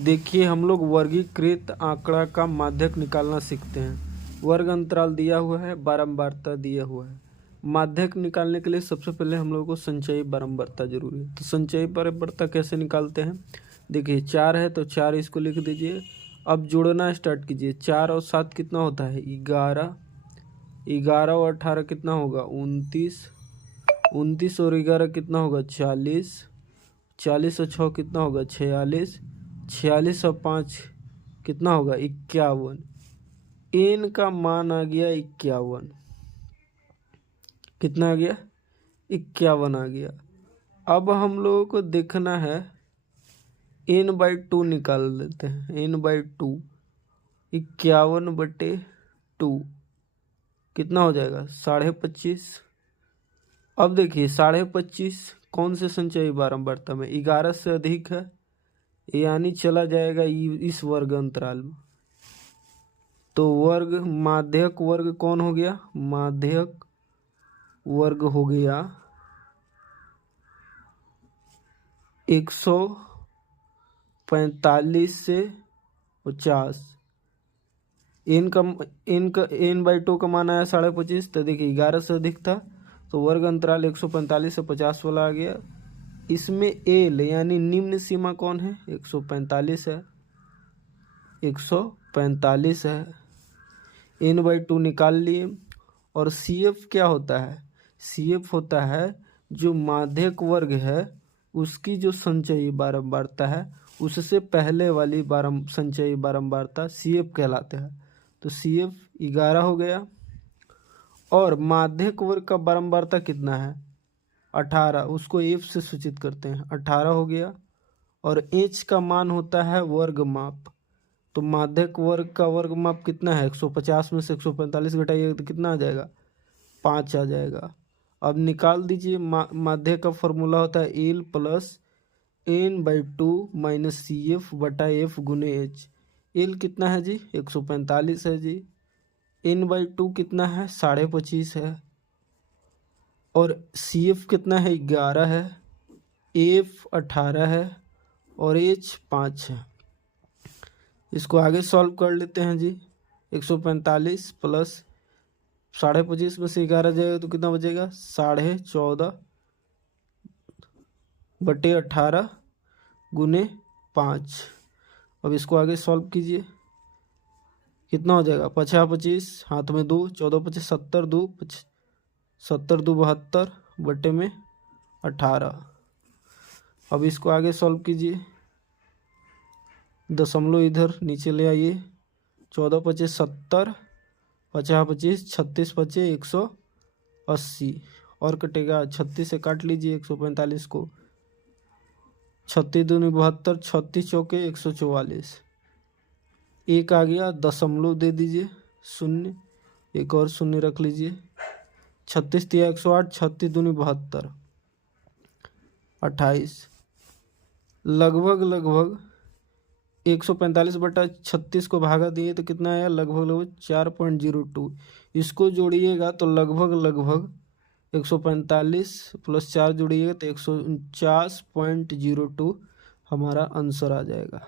देखिए हम लोग वर्गीकृत आंकड़ा का माध्यक निकालना सीखते हैं। वर्ग अंतराल दिया हुआ है, बारंबारता दिया हुआ है। माध्यक निकालने के लिए सबसे पहले हम लोगों को संचयी बारंबारता जरूरी है। तो संचयी बारंबारता कैसे निकालते हैं? देखिए 4 है तो 4 इसको लिख दीजिए। अब जोड़ना स्टार्ट कीजिए। 4 और 7 कितना होता है? 11। 11 और 18 कितना होगा? 29। 29 और 11 कितना होगा? 40। 40 और 6 कितना होगा? 46। 46 और 5 कितना होगा? 51। n का मान आ गया 51। कितना आ गया? 51 आ गया। अब हम लोगों को देखना है n/2 निकाल लेते हैं। n/2 51/2 कितना हो जाएगा? 25.5। अब देखिए 25.5 कौन से संचयी बारंबारता में? 11 से अधिक है, यानी चला जाएगा इस वर्ग अंतराल में। तो वर्ग माध्यक वर्ग कौन हो गया? माध्यक वर्ग हो गया 145 से 50। n/2 का मान आया 25.5। तो देखिए 11 से अधिक था तो वर्ग अंतराल 145 से 50 वाला आ गया। इसमें एल यानी निम्न सीमा कौन है? 145 है। 145 है। n/2 निकाल लिए। और CF क्या होता है? CF होता है जो माध्यक वर्ग है उसकी जो संचयी बारंबारता है उससे पहले वाली संचयी बारंबारता CF कहलाते हैं। तो CF 11 हो गया। और माध्यक वर्ग का बारंबारता कितना है? 18। उसको F से सूचित करते हैं। 18 हो गया। और H का मान होता है वर्ग माप। तो माध्यक वर्ग का वर्ग माप कितना है? 150 में से 145 घटाइए तो कितना आ जाएगा? 5 आ जाएगा। अब निकाल दीजिए। माध्यक का फॉर्मूला होता है L plus n/2 minus CF/F गुने H। L कितना है जी? 145 है जी। n/2 कितना है? 25.5 है। और CF कितना है? 11 है। F 18 है। और H 5 है। इसको आगे सॉल्व कर लेते हैं जी। 145 प्लस 25.5 में से 11 जाएगा तो कितना बचेगा? 14.5/18 गुने 5। अब इसको आगे सॉल्व कीजिए। कितना हो जाएगा? 50-25 हाथ में 2, 14-25 70, 2 70, 2 72 बटे में 18। अब इसको आगे सॉल्व कीजिए। दशमलव इधर नीचे ले आइए। 14-25 70, 50-25 36 बचे 180। और कटेगा 36 से काट लीजिए 145 को। 36 दूनी 72, 36 चौके 144। एक आ गया, दशमलव दे दीजिए, शून्य, एक और शून्य रख लीजिए। 36 दिया 108, 36 दूनी 72, 28। लगभग 145/36 को भागा दिए तो कितना आया? लगभग 4.02। इसको जोड़िएगा तो लगभग 145 + 4 जोड़िएगा तो 149.02 हमारा आंसर आ जाएगा।